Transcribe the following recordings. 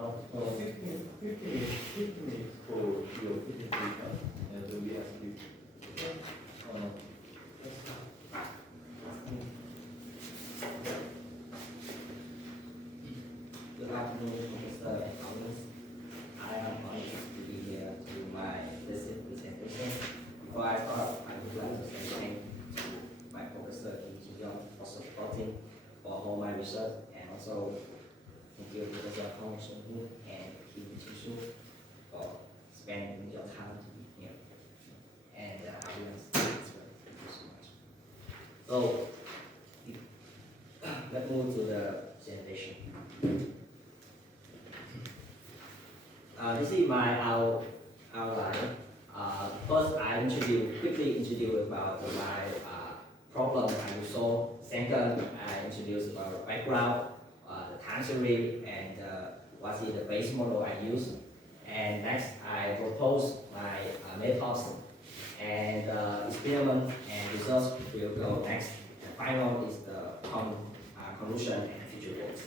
15 minutes for your presentation, and we ask you. Good afternoon, Professor and colleagues. I am honored to be here to my thesis presentation. Before I start, I would like to say thank you to my professor Kim Ji-young for supporting for all my research, and also thank you Professor Hong Sung-Hu and Kim Ji-soo for spending your time to be here. And I will say this way. Thank you so much. So let's move to the presentation. This is my outline. First, I quickly introduce about my problem I will solve. Second, I introduce about background, the time series, and what is the base model I use. And next, I propose my methods and experiment and results will go next. And final is the conclusion and future goals.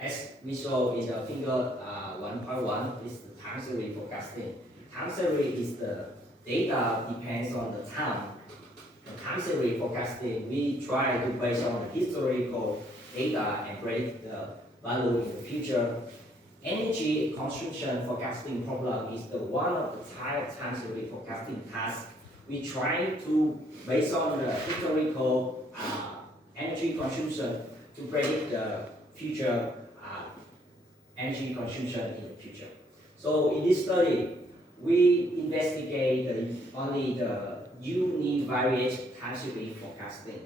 As we saw in the figure 1.1, is the time series forecasting. Time series is the data depends on the time. The time series forecasting, we try to base on the historical data and predict the value in the future. Energy consumption forecasting problem is the one of the time series forecasting task. We try to base on the historical energy consumption to predict the future energy consumption in the future. So in this study, we investigate only the univariate time series forecasting.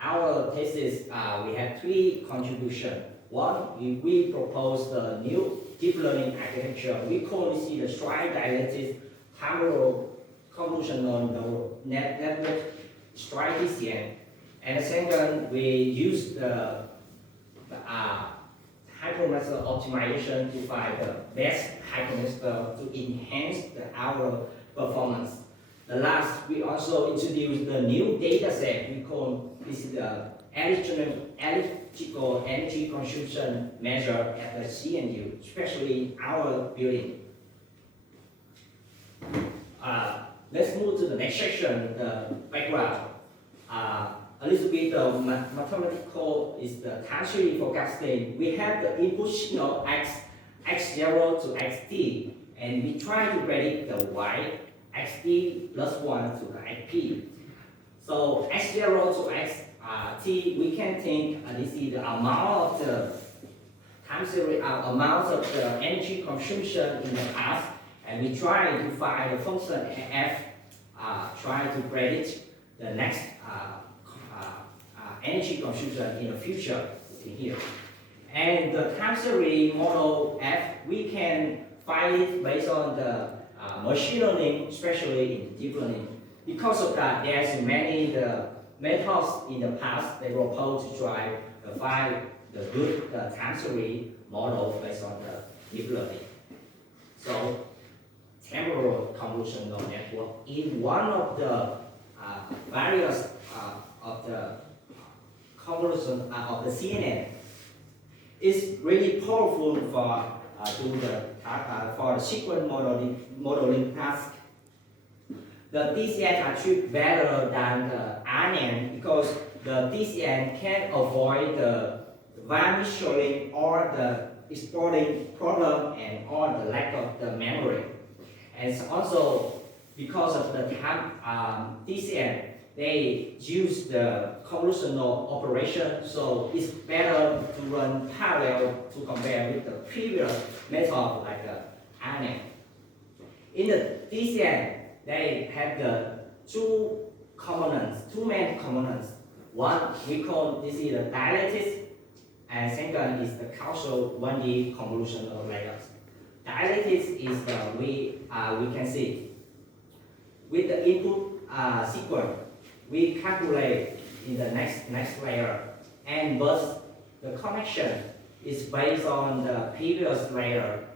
Our thesis, we have three contributions. One, we propose the new deep learning architecture. We call this the striate-dilated temporal convolutional neural network striate. And second, we use the hypermethod optimization to find the best hypermethod to enhance our performance. The last, we also introduced the new data set. We call this the electrical energy consumption measure at the CNU, especially our building. Let's move to the next section, the background. A little bit of mathematical is the time series forecasting. We have the input signal x0 to xt, and we try to predict the y, xt plus 1 to the xp. So x0 to xt, we can think this is the amount of the time series, amount of the energy consumption in the past, and we try to find the function f, try to predict the next energy consumption in the future here. And the time series model F, we can find it based on the machine learning, especially in deep learning. Because of that, there's many methods in the past they propose to try to find the good time series model based on the deep learning. So temporal convolutional network is one of the various of the convolution of the CNN. Is really powerful for the sequence modeling task. The DCN achieve better than the RNN because the DCN can avoid the vanishing or the exploding problem and or the lack of the memory. And also because of the DCN, they use the convolutional operation, so it's better to run parallel to compare with the previous method like the RNN. In the DCN, they have the two main components. One, we call this is the dilated, and second is the causal 1D convolutional layers. Dilated is the we can see with the input sequence. We calculate in the next layer, and but the connection is based on the previous layer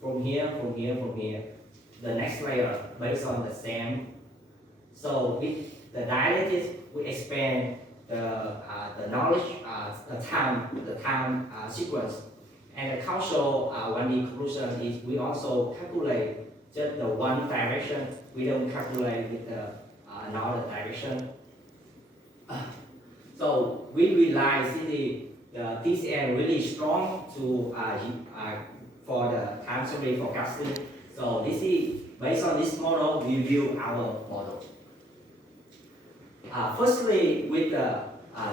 from here. The next layer based on the same. So with the dilated, we expand the knowledge, the time sequence. And the causal 1D conclusion is we also calculate just the one direction. We don't calculate with the another direction. So we rely the TCM really strong to for the time series forecasting. So this is based on this model, we build our model. Firstly, with the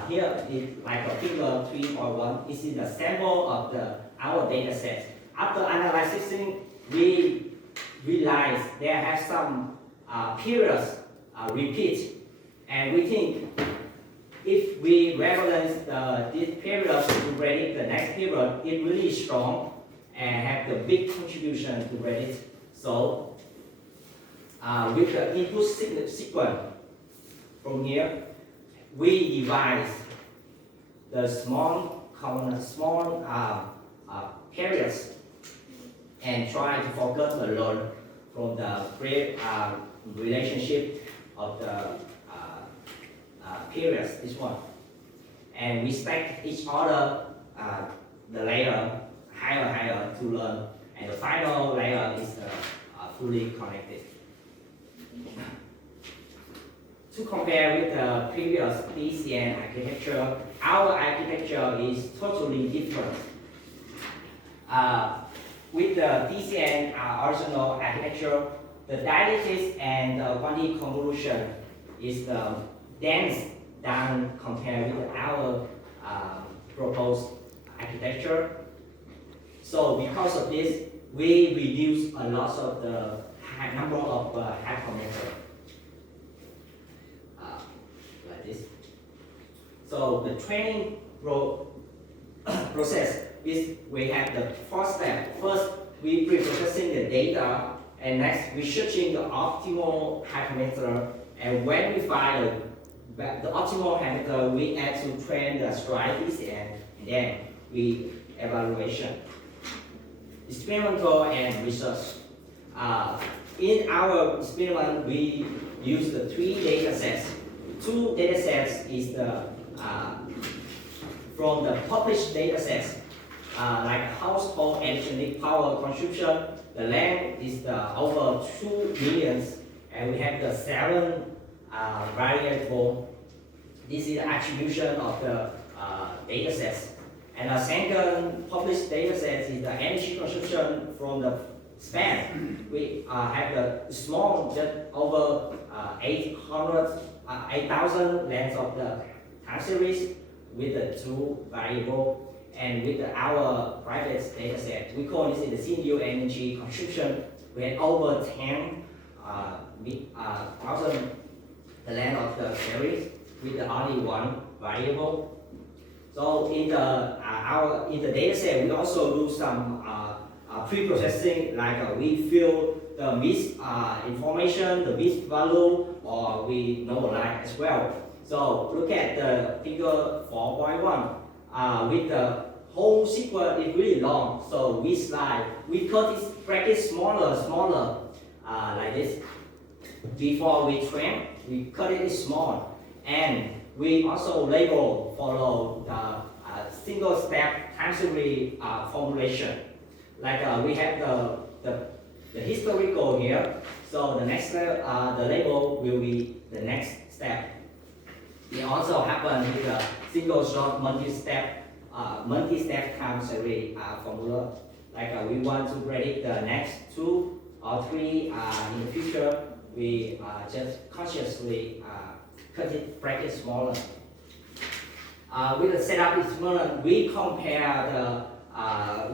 here is like a figure 3.1. This is the sample of our data set. After analyzing, we realize there have some periods repeat, and we think if we reference this period to predict the next period, it really strong and have the big contribution to predict. So with the input sequence from here, we devise the small periods and try to focus the learn from the relationship of the periods, this one. And we stack each other, the layer higher to learn, and the final layer is fully connected. To compare with the previous DCN architecture, our architecture is totally different. With the DCN original architecture, the dialysis and the 1D convolution is dense than compared with our proposed architecture. So because of this, we reduce a lot of the number of hyperparameters. Like this. So the training process is we have the four steps. First, we pre-processing the data, and next we searching the optimal hyperparameter. And when we find the optimal parameter, we add to train the stride DCN, and then we evaluation. Experimental and research. In our experiment, we use the 3 data sets. 2 data sets is the from the published data sets, like household electronic power consumption. The length is over 2 millions, and we have the 7 variable. This is the attribution of the data sets. And the second published data set is the energy consumption from the span. We have the small, just over 8,000 lengths of the time series with the 2 variable, and with our private data set, we call this the single energy consumption. We have over 10,000 the length of the series with the only 1 variable. So in the data set, we also do some pre-processing, like we fill the miss information, the miss value, or we normalize as well. So look at the figure 4.1. With the whole sequence is really long, so we cut this bracket smaller, like this. Before we train, we cut it small, and we also follow the single step time series formulation. Like we have the historical here, so the next step, the label will be the next step. It also happens with a single shot multi-step time series formula. Like we want to predict the next 2 or 3 in the future, we just consciously cut it, bracket smaller. With the setup experiment, we compare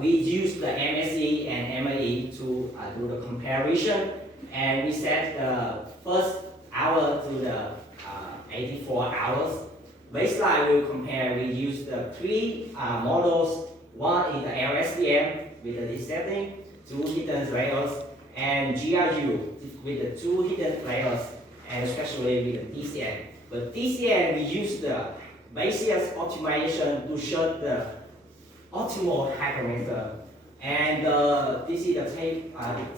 we use the MSE and MAE to do the comparison, and we set the first hour to the 84 hours. Baseline we compare, we use the 3 models. One is the LSTM with the resetting, 2 hidden layers, and GRU with the 2 hidden layers, and especially with the DCN. But DCN, we use the Bayesian optimization to show the optimal hyperparameter. And this is the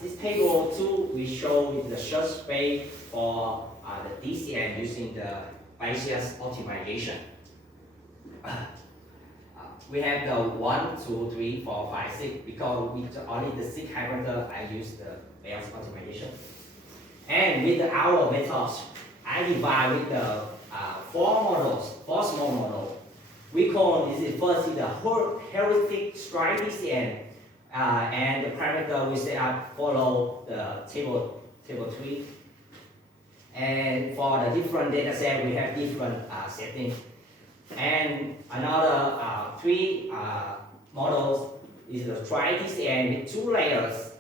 this table 2, we show the search space for the DCN using the Bayesian optimization. We have the 1, 2, 3, 4, 5, 6 because with only the 6 parameter I use the Bayesian optimization. And with our methods, I divide with the 4 models, 4 small models. We call this is first the heuristic strategy and the parameter we set up follow the table 3. And for the different data set, we have different settings. And another 3 models is the strategy and with 2 layers.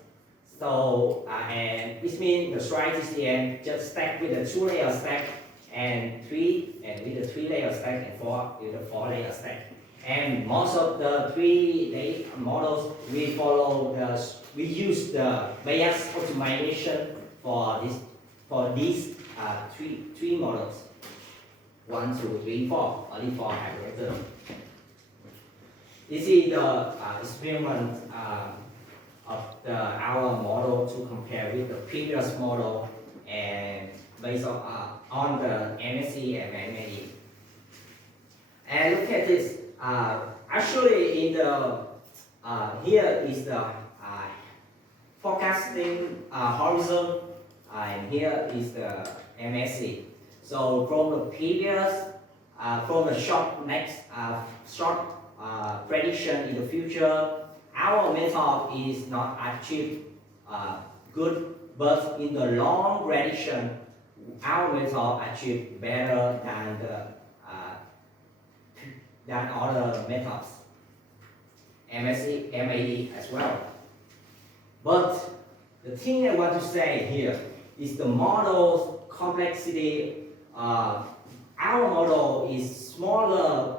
So and this means the strategy and just stack with the 2-layer stack and 3 and with the 3-layer stack and 4 with the 4-layer stack. And most of the 3 models we use the Bayes optimization for these 3 models. 1, 2, 3, 4, only 4 parameters. This is the experiment of our model to compare with the previous model and based on the MSC and MAD. And look at this. Actually, in the here is the forecasting horizon, and here is the MSC. So from the previous, from the short prediction in the future, our method is not achieved good, but in the long prediction, our method achieved better than other methods, MSC, MAD as well. But the thing I want to say here is the model's complexity. Our model is smaller.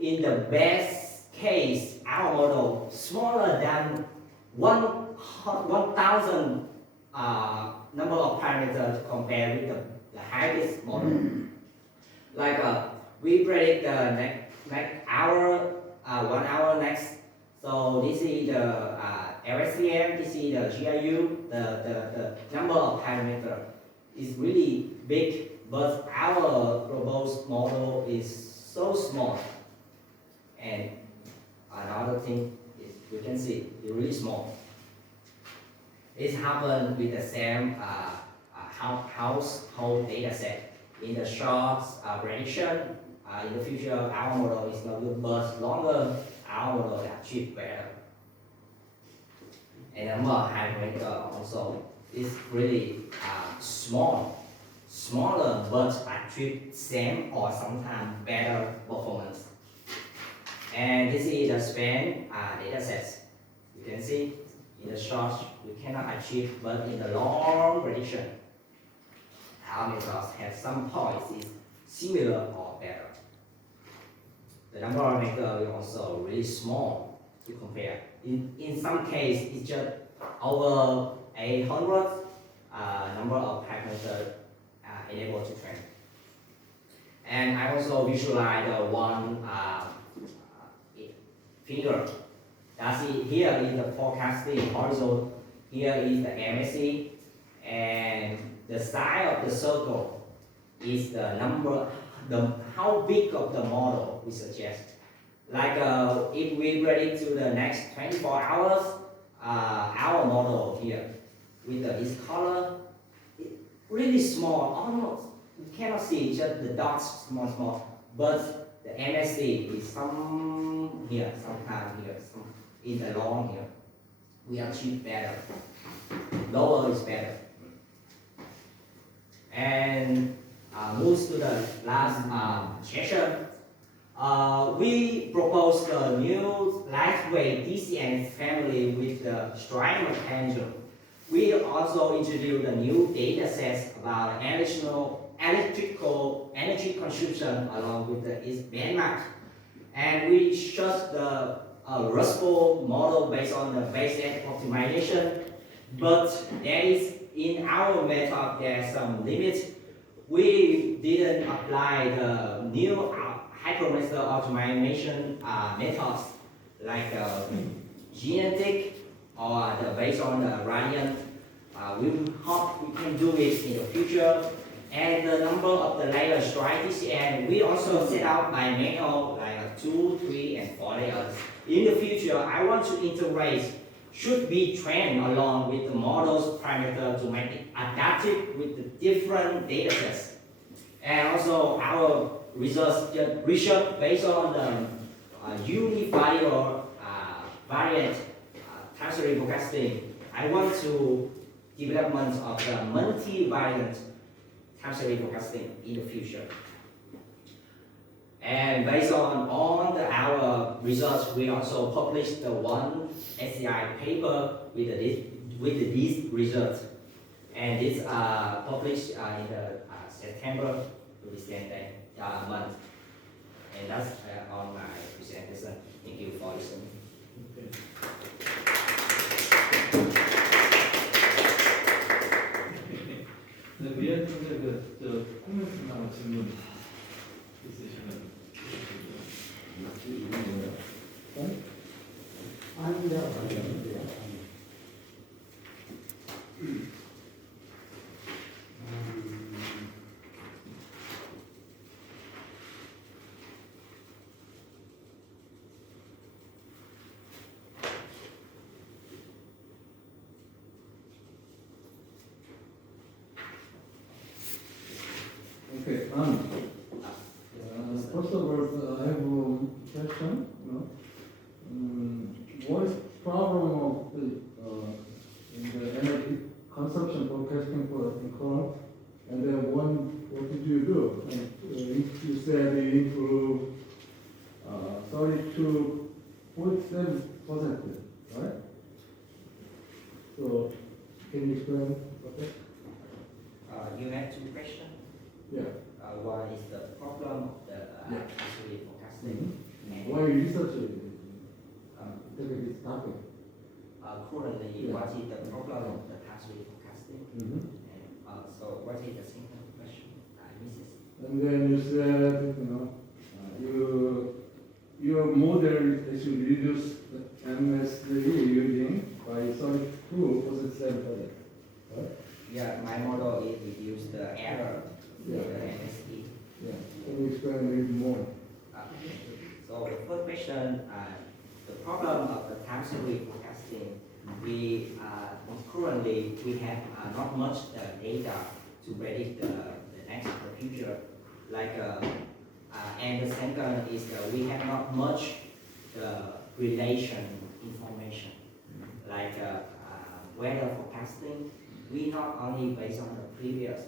In the best case, our model smaller than 1,000 number of parameters compared with the highest model. Like we predict the next hour, 1 hour next. So this is the LSTM, this is the GIU, the number of parameters is really big, but our robust model is so small. And another thing is we can see it's really small. It happened with the same household data set. In the short prediction, in the future, our model is not good, but longer, our model achieve better. And number of parameter also is really smaller, but achieve same or sometimes better performance. And this is the span data sets. You can see in the short we cannot achieve, but in the long prediction, our methods have some points is similar or better. The number of parameters is also really small to compare. In some cases, it's just over 800 number of parameters enabled to train. And I also visualize the one figure. That's it. Here is the forecasting horizon. Here is the MSC, and the size of the circle is the number, how big of the model we suggest. Like if we predict to the next 24 hours, our model here with this color, really small, almost you cannot see just the dots, small. But the MSC is some here, sometime here, some in the long here. We achieve better. Lower is better. And moves to the last session. We propose the new lightweight DCN family with the strike mechanism. We also introduced the new data sets about electrical energy consumption along with its benchmark. And we showed the RUSPO model based on the Bayesian optimization. But there is, in our method, there are some limits. We didn't apply the new hyperparameter optimization methods like genetic or based on the gradient. We hope we can do it in the future. and the number of the layers, right? And we also set out by manual like 2, 3, and 4 layers. In the future, I want to integrate should be trained along with the model's parameter to make it adaptive with the different data sets. And also our research based on the unified or variant time series forecasting. I want to development of the multi-variant time series forecasting in the future. And based on our results, we also published the one SCI paper with these results. And this published in the September to December month. And that's on my presentation. Thank you for listening. 네, 위원님들 코멘트나 질문 있으시면 Okay. First of all, I have a question. What is the problem of in the energy consumption forecasting for current? And then what did you do? And, you said you improved 32.7%, right? So can you explain what that? You had two questions. Yeah. What is the problem of the time series forecasting? And Why you research it? This topic. currently, what is the problem of the time series forecasting? And so what is the second question? Mrs. And then you said, your model actually reduced the MS3 using by 32%, right? Yeah, my model is reduce the error Yeah. the MSE. Yeah. Can you explain a little more? So the first question, the problem of the time series forecasting, we currently we have not much data to predict the next future. And the second is we have not much relation information, like weather forecasting. We not only based on the previous,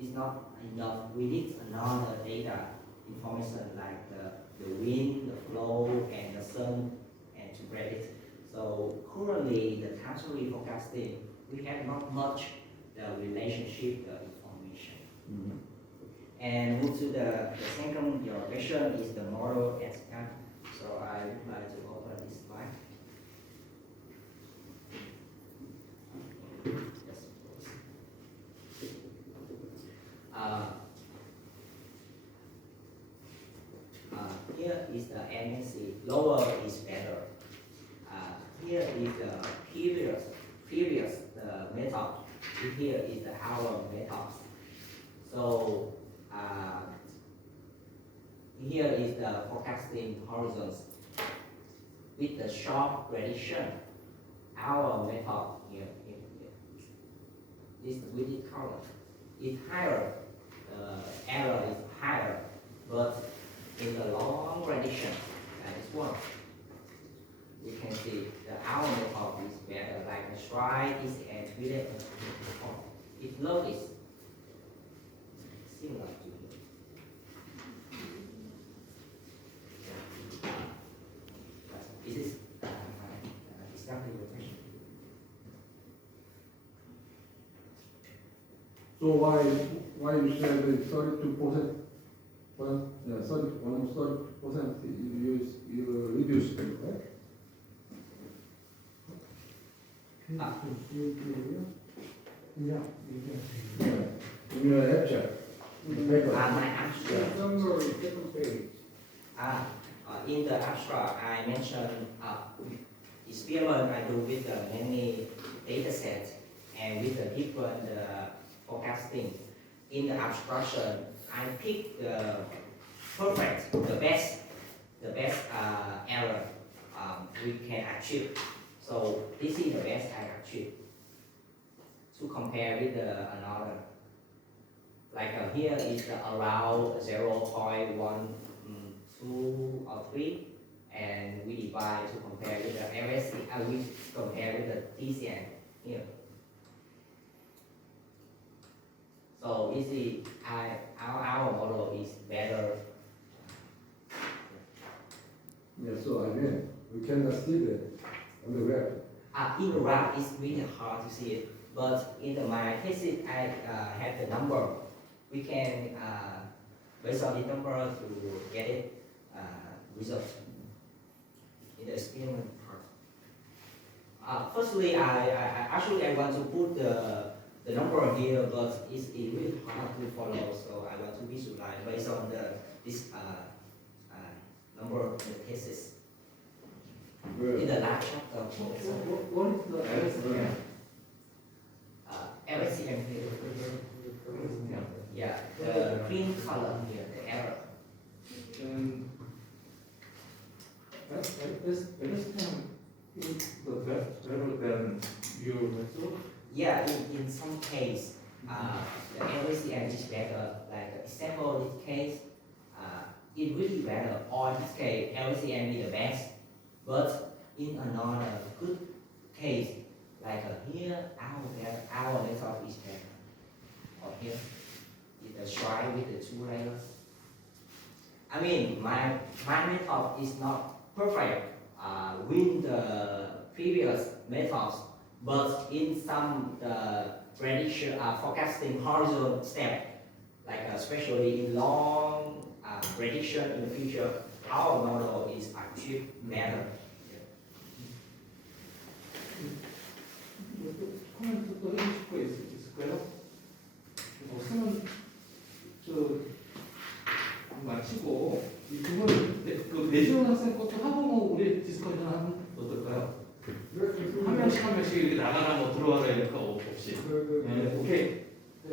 it's not enough. We need another data information like the wind, the flow, and the sun, and to predict. So currently, the time series forecasting, we have not much the relationship information. And move to the second your question is the model expand. So I would like to open this slide. Yes, please. Here is the MSC. Lower is better. Here is the previous the method. Here is the our methods. So here is the forecasting horizons with the sharp prediction. Our method here. This with the color is higher. Error is higher, but in the long prediction, this one, we can see the our method is better. Like the stride is and related to the form. It load is similar to it. This is exactly the question. So why you said that 32%? Well, yeah, almost 30% you reduced it, right? Yeah. In your abstract. My abstract. Number is different page. In the abstract, I mentioned experiment I do with many data sets and with the different forecasting. in the abstraction, I pick the perfect, the best error we can achieve. So this is the best I achieve to compare with another. Like here is around 0.1, 2 or 3, and we divide to compare with the LSC, we compare with the TCN here. So you see, our model is better. Yeah, so again, we cannot see that on the web. In the web, it's really hard to see it, but in my thesis, I have the number. We can, based on the number, to get it result in the experiment part. Firstly, I want to put the number here, but it's really hard to follow, so I want to visualize based on this number of the cases. In the last chapter. What is the LSM? LSM here. Yeah, the green color here, the error. And LSM is better than your method? Yeah, in some case, the LSM is better. Like example, this case, it really better. Or this case, LSM is the best. But in another good case, like here, our method is better. Or here, it's a try with the 2 layers. I mean, my method is not perfect with the previous methods, but in some prediction forecasting horizon step, like especially in long prediction in the future, our model is achieved better. 코멘트 또 해주실 거 있을까요? 없으면 마치고 이 그걸 내지원 학생 것도 하고 우리 디스커션 하면 어떨까요? 한 명씩 이렇게 나가라 뭐 들어와라 이럴 거 없이. 네, 오케이. 네.